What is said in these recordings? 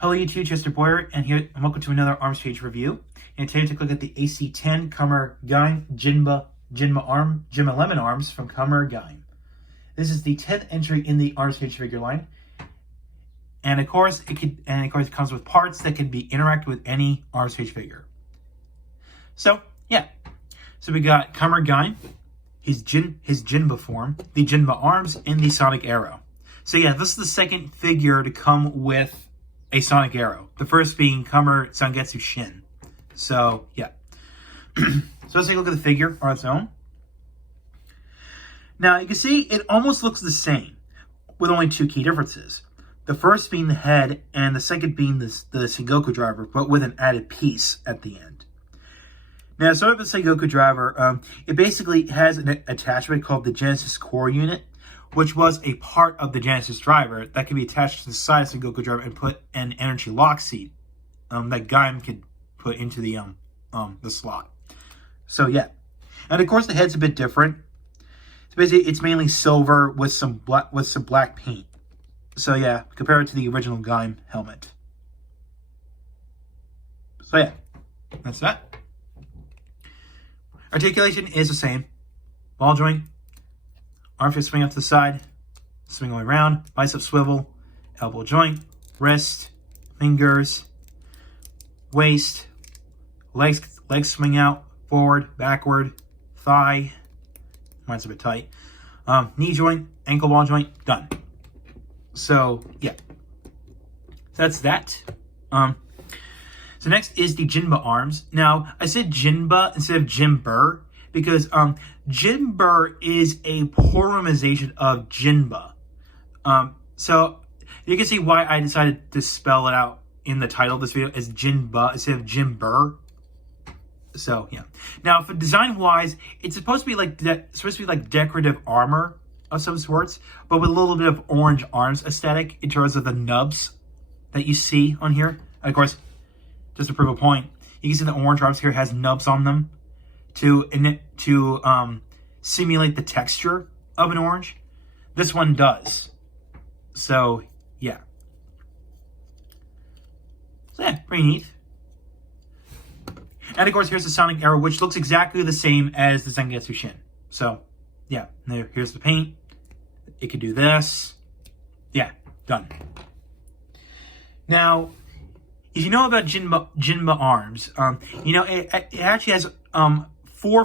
Hello YouTube, Chester Boyer, and welcome to another arms page review. And today we take a look at the AC10 Kamen Gaim Jinba Lemon arms from Kamen Gaim. This is the 10th entry in the arms page figure line, and of course it comes with parts that can be interacted with any arms page figure. So we got Kamen Gaim, his Jinba form, the Jinba arms, and the Sonic Arrow. So this is the second figure to come with a Sonic Arrow. The first being Kamen Zangetsu Shin. So so let's take a look at the figure on its own. Now you can see it almost looks the same, with only two key differences. The first being the head, and the second being the Sengoku driver, but with an added piece at the end. Now, starting with the Sengoku driver, it basically has an attachment called the Genesis Core Unit, which was a part of the Genesis driver that can be attached to the side of the Sengoku driver and put an energy lock seat that Gaim could put into the slot. So and of course the head's a bit different. So basically, it's mainly silver with some black paint. So compared to the original Gaim helmet. So that's that. Articulation is the same. Ball joint. Arm should swing out to the side, swing all the way around, bicep swivel, elbow joint, wrist, fingers, waist, legs swing out, forward, backward, thigh, mine's a bit tight, knee joint, ankle ball joint, done. So, that's that. So next is the Jinba arms. Now, I said Jinba instead of Jinber because Jinber is a polymerization of Jinba. So you can see why I decided to spell it out in the title of this video as Jinba instead of Jinber. So Now, for design-wise, it's supposed to be like decorative armor of some sorts, but with a little bit of orange arms aesthetic in terms of the nubs that you see on here. And of course, just to prove a point, you can see the orange arms here has nubs on them to simulate the texture of an orange. This one does. So pretty neat. And of course, here's the Sonic Arrow, which looks exactly the same as the Zangetsu Shin. So here's the paint. It could do this. Done. Now, if you know about Jinba arms, it actually has four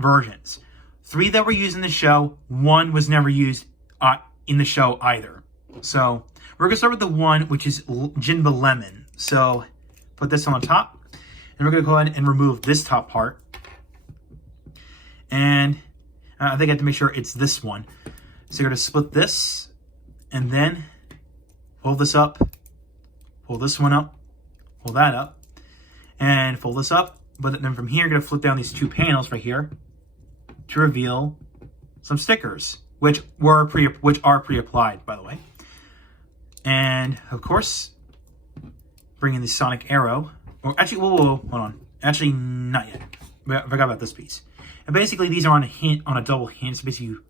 versions. 3 that were used in the show. 1 was never used in the show either. So we're gonna start with the one which is Jinba Lemon. So put this on the top, and we're gonna go ahead and remove this top part. And I think I have to make sure it's this one. So you're gonna split this, and then fold this up. Pull this one up, pull that up, and fold this up. But then from here, you're going to flip down these 2 panels right here to reveal some stickers, which are pre-applied, by the way. And of course, bring in the Sonic Arrow. Or actually, whoa, hold on. Actually, not yet. I forgot about this piece. And basically, these are on a double hinge. So basically, you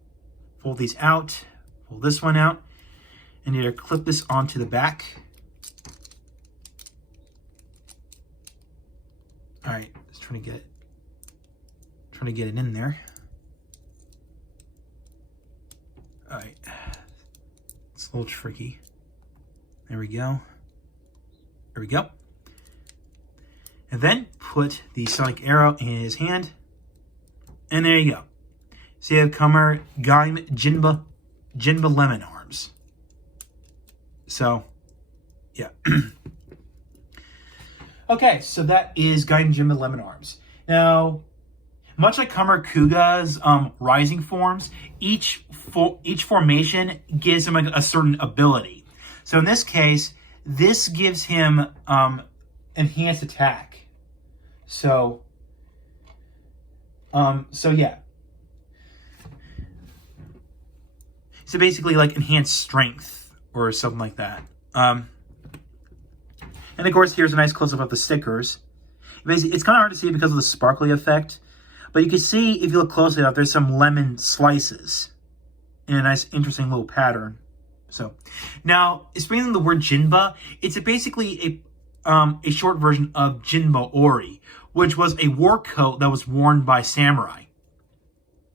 fold these out, pull this one out, and you're going to clip this onto the back. All right, just trying to get it in there. All right, it's a little tricky. There we go. There we go. And then put the Sonic Arrow in his hand, and there you go. So you have Kamen Gaim Jinba Lemon arms. So Okay, so that is Gaim Jinba Lemon arms. Now, much like Kuga's rising forms, each formation gives him a certain ability. So in this case, this gives him enhanced attack. So basically like enhanced strength or something like that. And of course, here's a nice close-up of the stickers. Basically, it's kind of hard to see because of the sparkly effect, but you can see, if you look closely enough, there's some lemon slices in a nice, interesting little pattern. So now, explaining the word Jinba, it's basically a short version of Jinba Ori, which was a war coat that was worn by samurai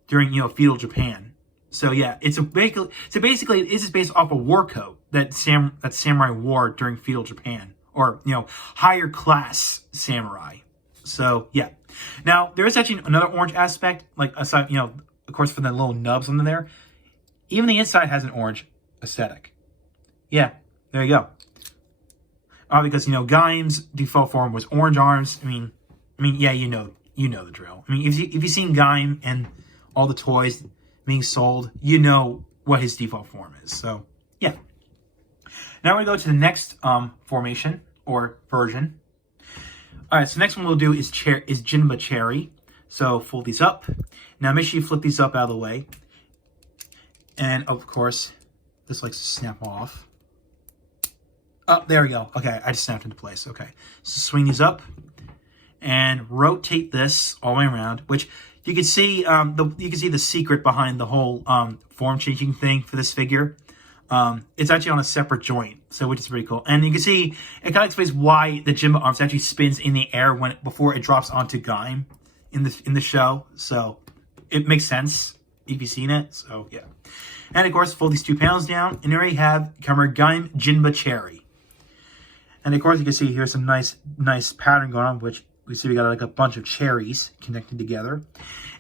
during, feudal Japan. So yeah, it's basically this is based off a war coat that samurai wore during feudal Japan, or higher class samurai. So yeah. Now there is actually another orange aspect, like aside, of course, for the little nubs under there. Even the inside has an orange aesthetic. Yeah, there you go. Because Gaim's default form was orange arms. I mean, yeah, you know the drill. I mean, if you've seen Gaim and all the toys being sold, you know what his default form is. So yeah. Now we go to the next formation or version. All right, so next one we'll do is Jinba Cherry. So fold these up. Now make sure you flip these up out of the way. And of course, this likes to snap off. Oh, there we go. Okay, I just snapped into place. Okay, so swing these up and rotate this all the way around, which you can see the secret behind the whole form changing thing for this figure. It's actually on a separate joint, so which is pretty cool. And you can see it kind of explains why the Jinba arms actually spins in the air before it drops onto Gaim in the show. So it makes sense if you've seen it. So yeah. And of course, fold these two panels down, and there you have Gaim Jinba Cherry. And of course, you can see here's some nice pattern going on, which we see we got like a bunch of cherries connected together.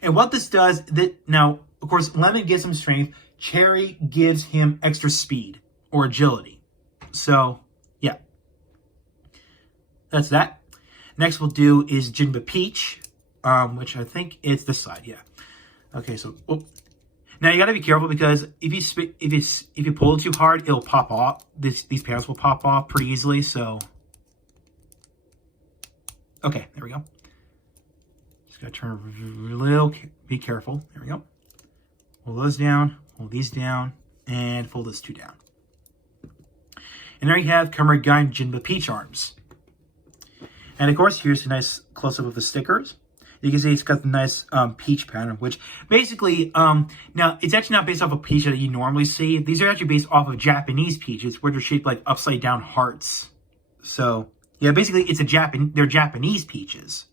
And what this does, now, of course, Lemon gives him strength. Cherry gives him extra speed or agility. So, yeah. That's that. Next we'll do is Jinba Peach, which I think is this side, yeah. Okay, so, now you gotta be careful because if you pull it too hard, it'll pop off. These panels will pop off pretty easily, so. Okay, there we go. Just gotta turn a little, be careful. There we go. Pull those down, pull these down, and fold those two down. And there you have Gaim Jinba Peach arms. And of course, here's a nice close-up of the stickers. You can see it's got the nice peach pattern, which basically, now it's actually not based off a peach that you normally see. These are actually based off of Japanese peaches, where they're shaped like upside down hearts. So yeah, basically they're Japanese peaches,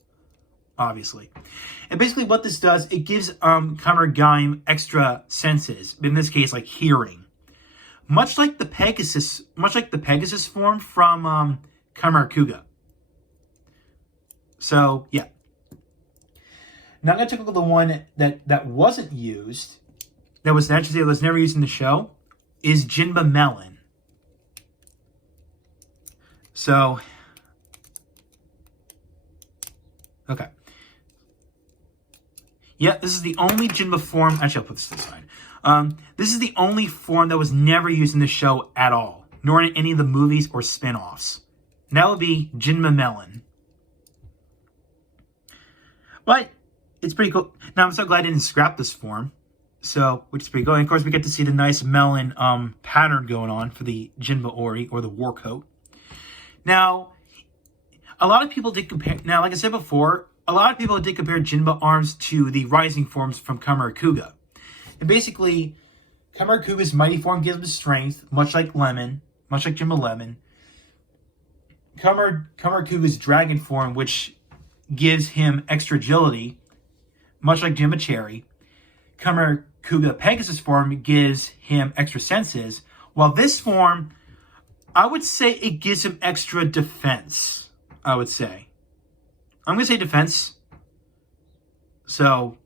obviously. And basically what this does, it gives Gaim extra senses. In this case, like hearing. Much like the Pegasus form from Kuga. So yeah. Now I'm going to take a look at the one that wasn't used, that was never used in the show, is Jinba Melon. So, okay. Yeah, this is the only Jinba form, actually I'll put this to the side. This is the only form that was never used in the show at all, nor in any of the movies or spin-offs. And that would be Jinba Melon. But it's pretty cool. Now, I'm so glad I didn't scrap this form. So, which is pretty cool. And of course, we get to see the nice melon pattern going on for the Jinba Ori, or the war coat. Now, a lot of people did compare... Now, like I said before, a lot of people did compare Jinba arms to the rising forms from Kuga. And basically, Kuga's mighty form gives him strength, much like Jinba Lemon. Kuga's dragon form, which gives him extra agility, much like Jinba Cherry. Kuga Pegasus form gives him extra senses, while this form, I would say it gives him extra defense, I would say. I'm going to say defense. So,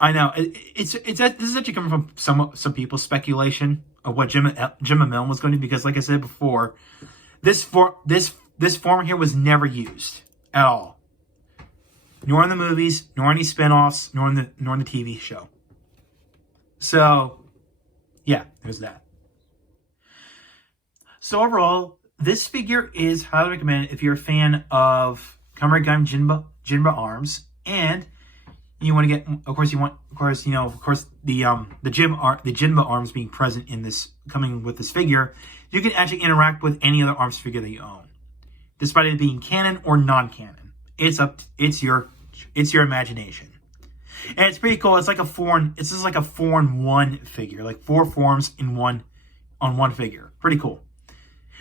I know, this is actually coming from some people's speculation of what Jinba Melon was going to be, because like I said before, this form here was never used at all. Nor in the movies, nor any spin-offs, nor in the TV show. So, yeah, there's that. So overall, this figure is highly recommended if you're a fan of Gaim Jinba arms, and you want to get, the Jinba arms being present in this, coming with this figure. You can actually interact with any other arms figure that you own, despite it being canon or non-canon. It's your imagination. And it's pretty cool. It's like a 4-in-1 figure, like 4 forms in one on one figure. Pretty cool.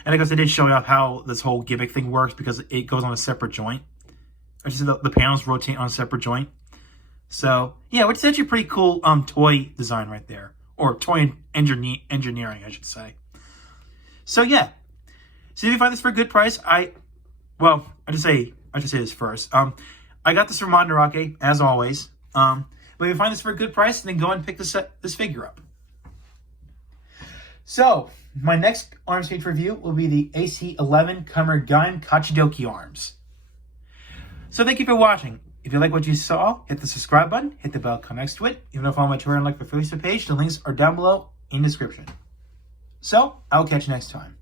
And I guess I did show you how this whole gimmick thing works because it goes on a separate joint. I just the panels rotate on a separate joint. So, yeah, which is actually a pretty cool toy design right there. Or toy engineering, I should say. So, yeah. So, if you find this for a good price, I should say this first. I got this from Mandarake, as always. But if you find this for a good price, then go ahead and pick this figure up. So, my next arms cage review will be the AC10 Kamen Gaim Kachidoki arms. So thank you for watching. If you like what you saw, hit the subscribe button, hit the bell next to it. If you want to follow my Twitter and like the Facebook page, the links are down below in the description. So, I will catch you next time.